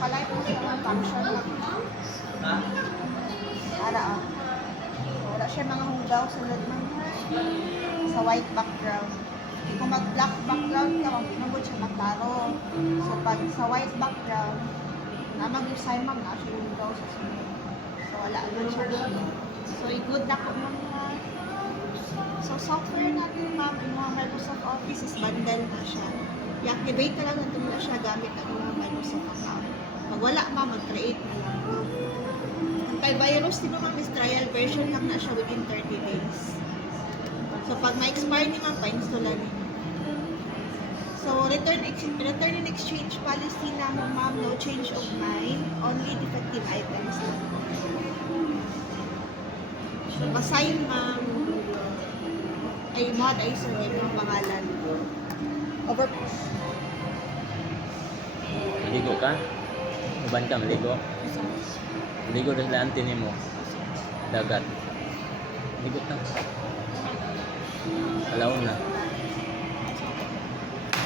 Naka-light mo siya ng function lang. Ara ah. Wala siya mga hugaw sulod man sa white background. Kung mag-black background ka, kung pinugod siya maklaro. So pag sa white background, mag-usay ma'am na siya yung hugaw sa sunod. So wala agad siya. So i-good na ko mga. So software natin ma'am, yung mga Microsoft Office is bundle na siya. I-activate na lang natin na siya gamit ang mga Microsoft account. Pag wala ma'am, mag-create na lang. Antivirus din naman is trial version lang na siya within 30 days. So pag ma-expire ni ma'am, pa-install na niyo. So return and exchange policy namin ma'am, no change of mind, only defective items lang. So assign ma'am, ay mod ay sir, yung pangalan. Over. Maligo ka? Uban ka, maligo? Maligo rin lang tinin mo. Dagat. Maligo ka. Alaon na.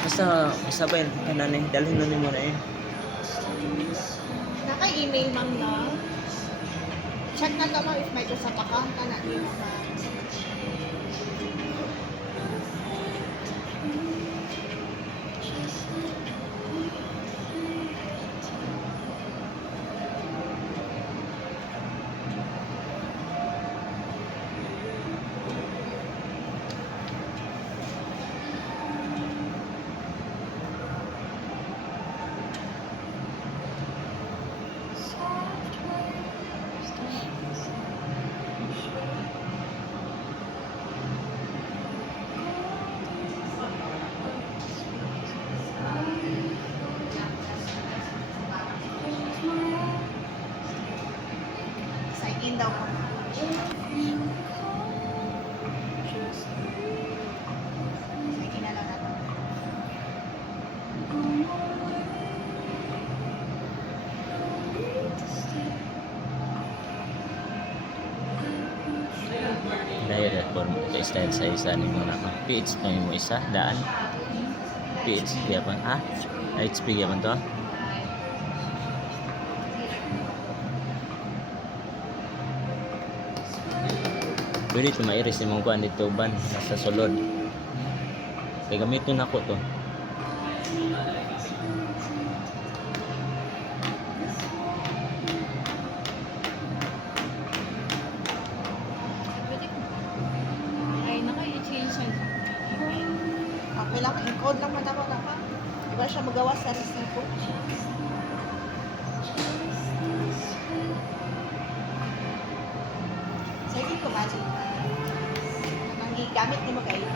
Basta ba yun? Dalhin na mo na yun. Naka-email ma'am na. Check na ka ma'am if Microsoft account ka na yun ma'am. Sign daw ko. Sign na lang natin. Dahil report mo ito style sa isa ni mo na PH pa mo isa, daan. PH kaya pa, HP kaya pa to. Pwede ito mairis yung mga kuhan dito ban sa sulod. Kaya gamitin ako to. Ay, naka-i-change siya. Okay lang, encode lang matawag ka. Iba siya magawa sa resibo. Sige ko, magic. Ang gamit ni mo kayo.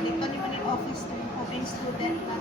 Palit pa naman yung office ng open student na